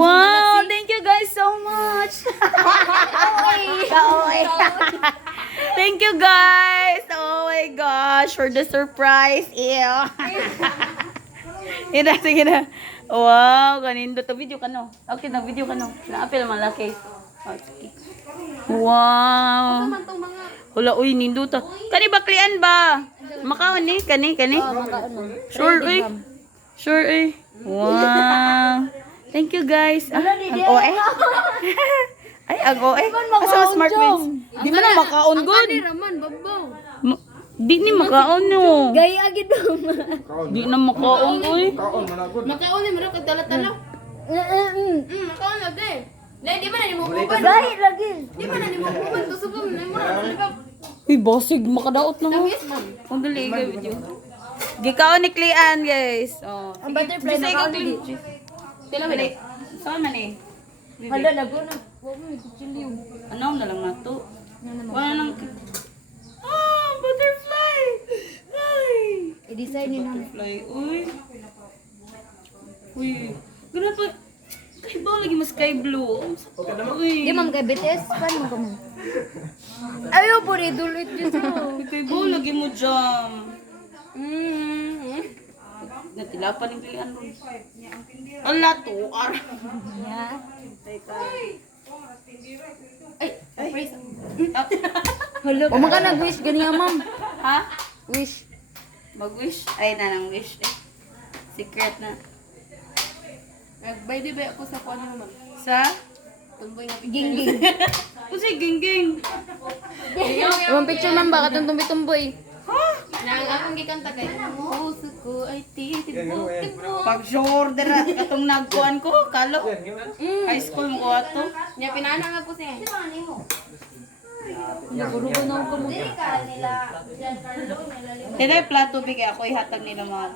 Wow, thank you guys so much. Kaoy. Thank you guys. Oh my gosh, for the surprise. Ew. Ina, sige na. Wow, kanindo to video ka no. Okay na video ka no. Naapil malaki. Oh, sige. Wow. Wala uy nindo ta. Kani baklian ba? Makaon ni kani. Sure uy. Sure uy. Wow. Thank you guys. Ang OE. Ay, ang OE. Asa smart wins. Di man na makaon good. Raman, babaw. Di ni makaon no. Gaya agad mo. Di na makaon uy. Makaon ni mara kadala-tala. Makaon lagi. Dai di man ni mo kuban. Gaya lagi. Di man ni mo kuban tusugom ni mo. Uy, basig makadaot na mo. Yes, ma'am. Ang dali ka video. Gikaon ni Klian guys. Oh. Ang butterfly Sige, makaon Kli. di. Tila man eh. Saan man eh? Hala lago na. Wa mo chiliw. Ano na lang nato. Wala nang butterfly. Ay. I-design ni na. Butterfly. Uy. Uy. Ganun pa. Kay ba lagi mas sky blue? Uy. Di ma'am kay BTS pan mo kamo. Ayo po rin dulit dito. Kay ba lagi mo jam. Natilapan ng Klian ron. Ala to. Ya. Ay, surprise. Hello. O maka nag-wish ganiya ma'am. Ha? Wish. Mag-wish? Ay, nanang wish. Secret na. Nag-by the way ako sa kuan mo ma'am. Sa? Tumboy nga gingging. Kasi gingging. Yung picture ma'am ba katong tumboy. Ha? Nang akong gikanta kay puso ko ay titibok. Pag sure dira katong nagkuan ko, kalo. High school mo ko ato. Nya pinana nga po siya. Kaya plato bigay ako ihatag nila ma'am.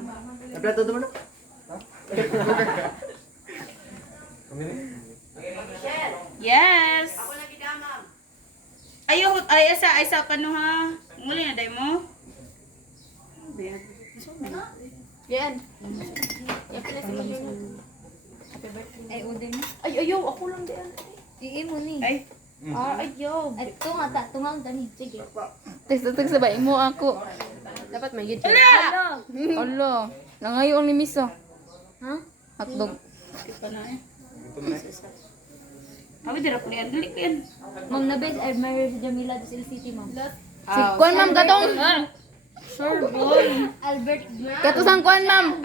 Plato mo na? Yes. Ayo, ay isa pa no ha. Muli na day mo. Yan. Yan pala si Mayor. Ay, udin mo. Ay, ayaw. Ako lang din. Iim mo ni. Ay, Ayaw. Ay, tungang tani. Sige. Tag sabay mo ako. Dapat may YouTube. Alo. Nangayon ni Miso. Ha? Hotdog. pa na eh. Abi dira ko niyan, dili yan. Ma'am, na best admirer si Jamila sa City, ma'am. Si Kuan, ma'am, katong. Sure boy. Albert. Katong kuan, ma'am.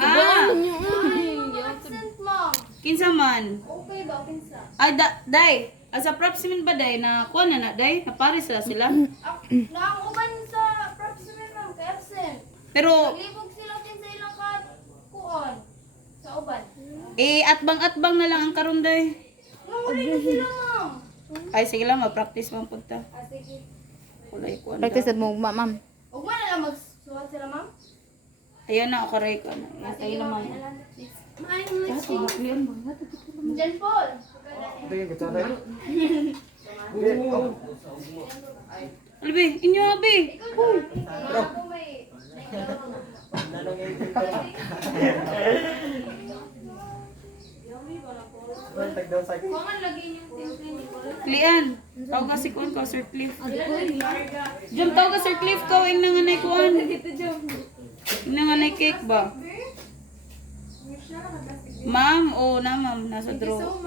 Accent, ma'am. Kinsa man? Okay ba? Kinsa? Ay day. Asa proximin ba day na kuan na day? Na Paris sila. Naanguban sa proximate, ma'am. Kay absent. Pero Naglibog sila din sa ilang kuon. Sa uban. atbang na lang ang karon day. Mahuli na sila, ma'am. Ay sige lang, ma-practice man punta. Sige. Kulay kuan. Practice mo, ma'am. Huwag mo na lang magsuhat sila, ma'am. Ayun na ako ray ko na. Ayun na ma'am. Maayong machine. Jan Paul. Albi, inyo abi. Ako may... Kuman lagi yung timplin. Klian. Tawag ka si kuan ko Sir Cliff. Jom tawag ka Sir Cliff ko ing nanganay kuan. Ing nanganay cake ba? Ma'am, o na ma'am, nasa draw.